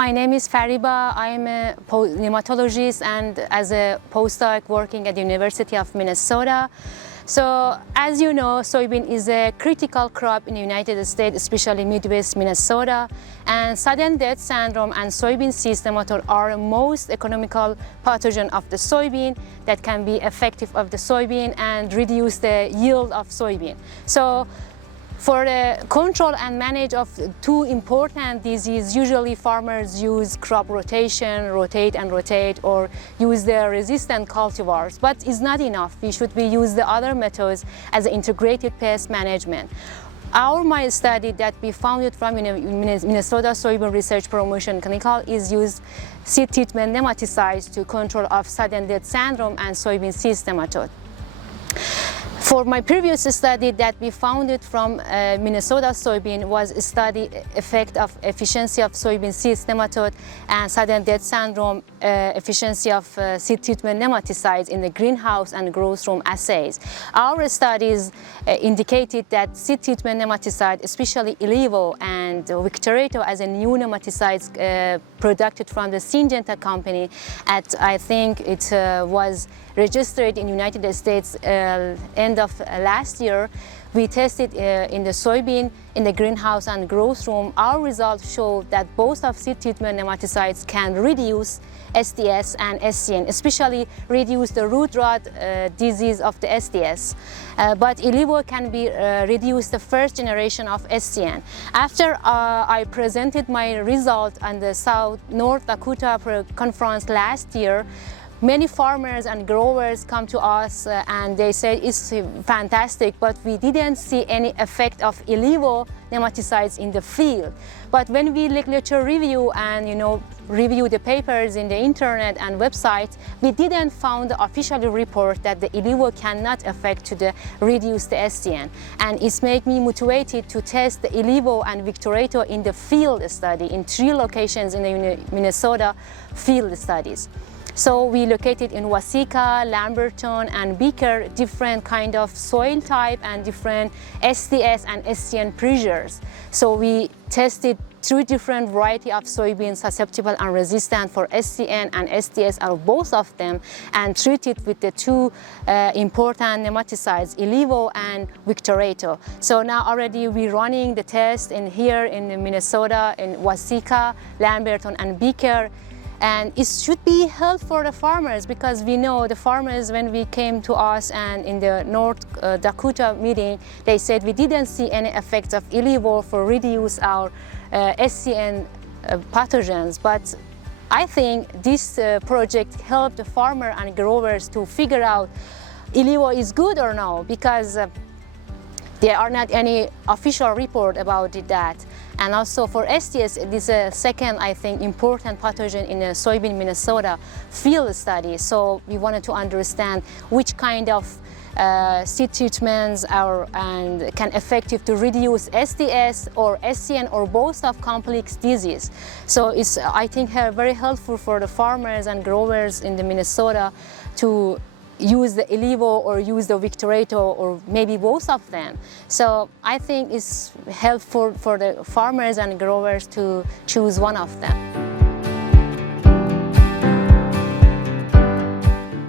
My name is Fariba. I am a nematologist and as a postdoc working at the University of Minnesota. So as you know, soybean is a critical crop in the United States, especially Midwest Minnesota. And sudden death syndrome and soybean cyst nematode are the most economical pathogen of the soybean that can be effective of the soybean and reduce the yield of soybean. So for the control and manage of two important diseases, usually farmers use crop rotation, rotate and rotate, or use the resistant cultivars. But it's not enough. We should use the other methods as integrated pest management. My study that we founded from Minnesota Soybean Research Promotion Clinical is use seed treatment nematicides to control of sudden death syndrome and soybean cyst nematode. For my previous study that we founded from Minnesota soybean was a study effect of efficiency of soybean cyst nematode and sudden death syndrome, efficiency of seed treatment nematicides in the greenhouse and growth room assays. Our studies indicated that seed treatment nematicide, especially Ilivo and Victorato as a new nematicides produced from the Syngenta company, I think it was registered in United States end of last year. We tested in the soybean, in the greenhouse and growth room. Our results show that both of seed treatment nematicides can reduce SDS and SCN, especially reduce the root rot disease of the SDS. But Ilivo can be reduce the first generation of SCN. After I presented my result on the North Dakota conference last year, many farmers and growers come to us and they say it's fantastic, but we didn't see any effect of Ilivo nematicides in the field. But when we literature review and review the papers in the internet and websites, we didn't find the official report that the Ilivo cannot affect to the reduce the SCN. And it's made me motivated to test the Ilivo and Victorato in the field study in 3 locations in the Minnesota field studies. So we located in Waseca, Lamberton, and Beaker different kind of soil type and different SDS and SCN pressures. So we tested 3 different varieties of soybeans susceptible and resistant for SCN and SDS, or both of them, and treated with the 2 important nematicides, Ilivo and Victorato. So now already we're running the test here in Minnesota, in Waseca, Lamberton, and Beaker. And it should be helpful for the farmers, because we know the farmers, when we came to us and in the North Dakota meeting, they said we didn't see any effects of Ilivo for reduce our SCN pathogens. But I think this project helped the farmer and growers to figure out Ilivo is good or no, because there are not any official report about that. And also for SDS, this is a second, I think, important pathogen in the soybean Minnesota field study. So we wanted to understand which kind of seed treatments can effective to reduce SDS or SCN or both of complex disease. So it's, I think, very helpful for the farmers and growers in the Minnesota to use the Ilivo or use the Victorato or maybe both of them. So I think it's helpful for the farmers and growers to choose one of them.